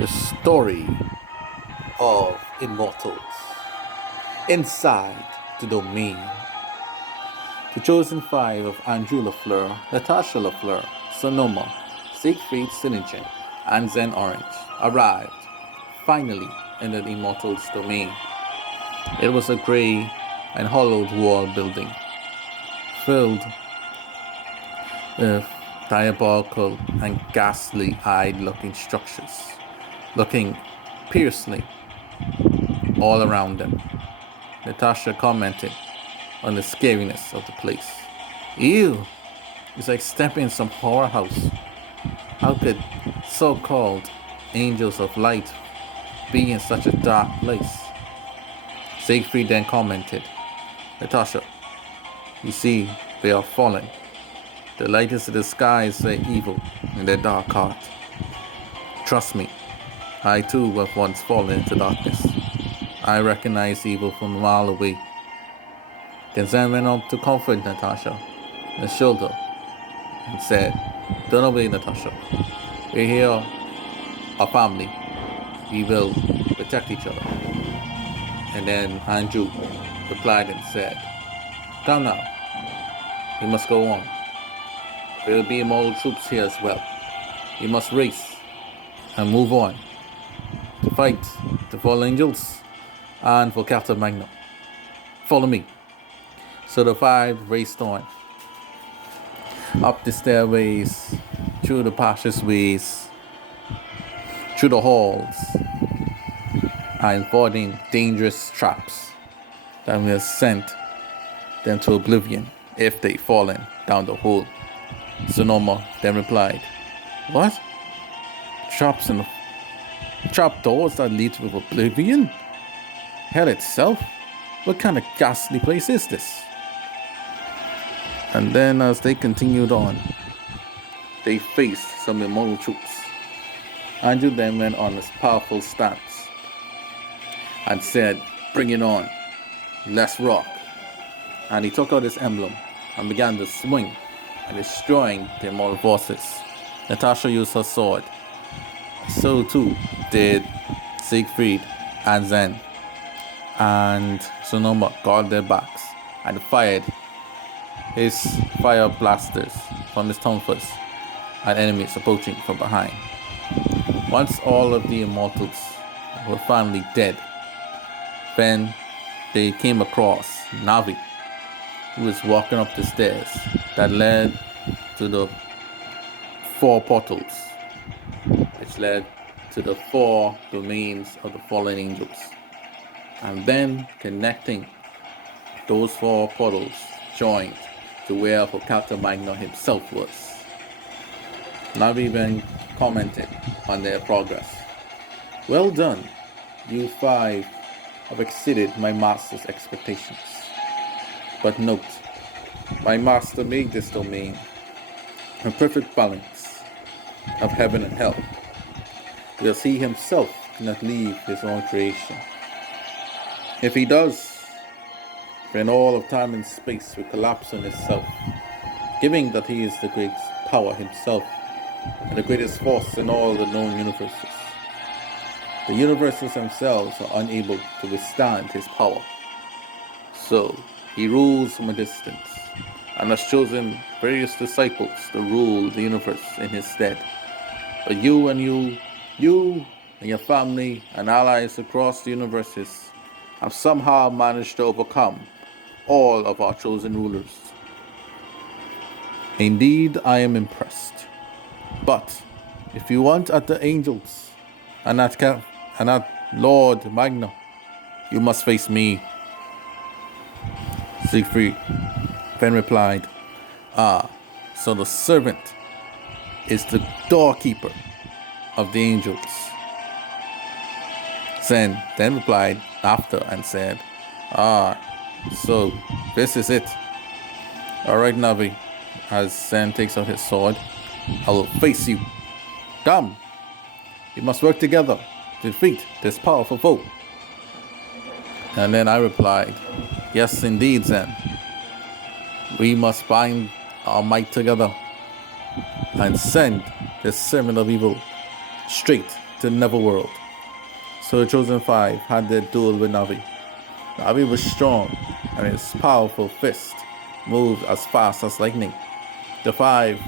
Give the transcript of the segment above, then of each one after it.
The story of Immortals. Inside the domain. The chosen five of Andrew Lafleur, Natasha Lafleur, Sonoma, Siegfried Sinichen, and Zen Orange arrived finally in the Immortals domain. It was a grey and hollowed wall building filled with diabolical and ghastly eyed looking structures, looking piercingly all around them. Natasha commented on the scariness of the place. Ew! It's like stepping in some horror house. How could so-called angels of light be in such a dark place? Siegfried then commented, Natasha, you see, they are fallen. The lightest of the skies say evil in their dark heart. Trust me, I too have once fallen into darkness. I recognize evil from a mile away. Then Zen went on to comfort Natasha on the shoulder and said, Don't worry, Natasha. We're here, a family. We will protect each other. And then Andrew replied and said, Come now, we must go on. There will be more troops here as well. We must race and move on to fight the fallen angels and for Captain Magna. Follow me. So the five raced on, up the stairways, through the passageways, through the halls, and avoiding dangerous traps that will send them to oblivion if they fallen down the hole. Sonoma then replied, What? Traps and trap doors that lead to oblivion? Hell itself? What kind of ghastly place is this? And then as they continued on, they faced some immortal troops. Andrew then went on his powerful stance and said, Bring it on, let's rock. And he took out his emblem and began to swing and destroying the immortal forces. Natasha used her sword. So too did Siegfried and Zen. And Sonoma guarded their backs and fired his fire blasters from his tonfas at enemies approaching from behind. Once all of the immortals were finally dead, then they came across Navi, who was walking up the stairs that led to the four portals, which led to the four domains of the fallen angels. And then connecting those four portals joined to where Captain Magna himself was. Navi then commented on their progress. Well done, you five have exceeded my master's expectations. But note, my master made this domain a perfect balance of heaven and hell, because he himself cannot leave his own creation. If he does, then all of time and space will collapse on itself, given that he is the greatest power himself and the greatest force in all the known universes. The universes themselves are unable to withstand his power. So, he rules from a distance and has chosen various disciples to rule the universe in his stead. But you and your family and allies across the universes have somehow managed to overcome all of our chosen rulers. Indeed, I am impressed. But if you want at the angels and at Lord Magna, you must face me. Siegfried then replied, so the servant is the doorkeeper of the angels. Zen then replied after and said, so this is it. Alright, Navi, as Zen takes out his sword, I will face you. Come, we must work together to defeat this powerful foe. And then I replied, Yes, indeed, Zen. We must bind our might together and send this servant of evil straight to Neverworld. So the Chosen Five had their duel with Navi. Navi was strong, and his powerful fist moved as fast as lightning. The five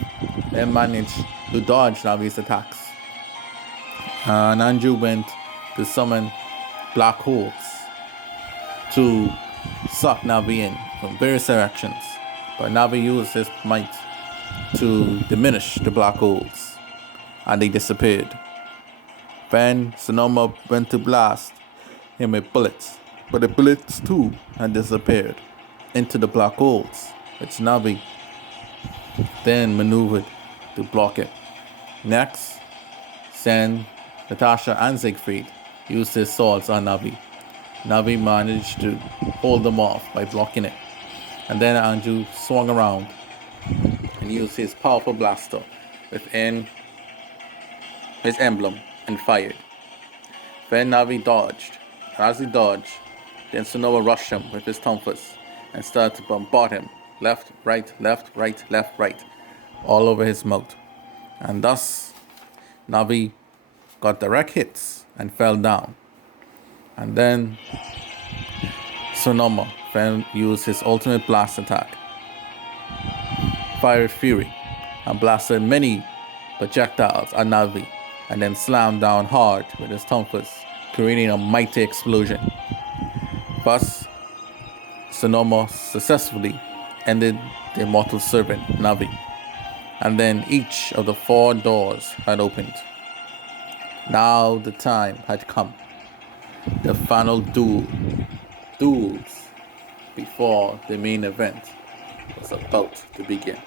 then managed to dodge Navi's attacks. And Anju went to summon black holes to suck Navi in from various directions. But Navi used his might to diminish the black holes, and they disappeared. Then Sonoma went to blast him with bullets, but the bullets too had disappeared into the black holes, which Navi then maneuvered to block it. Next, Sen, Natasha, and Siegfried used their swords on Navi. Navi managed to hold them off by blocking it. And then Anju swung around and used his powerful blaster within his emblem and fired. Then Navi dodged. And as he dodged, then Sonoma rushed him with his tonfas and started to bombard him left, right, left, right, left, right, all over his mouth. And thus, Navi got direct hits and fell down. And then Sonoma used his ultimate blast attack, Fiery Fury, and blasted many projectiles at Navi, and then slammed down hard with his tonfas, creating a mighty explosion. Thus, Sonoma successfully ended the immortal servant, Navi, and then each of the 4 doors had opened. Now the time had come. The final duels before the main event was about to begin.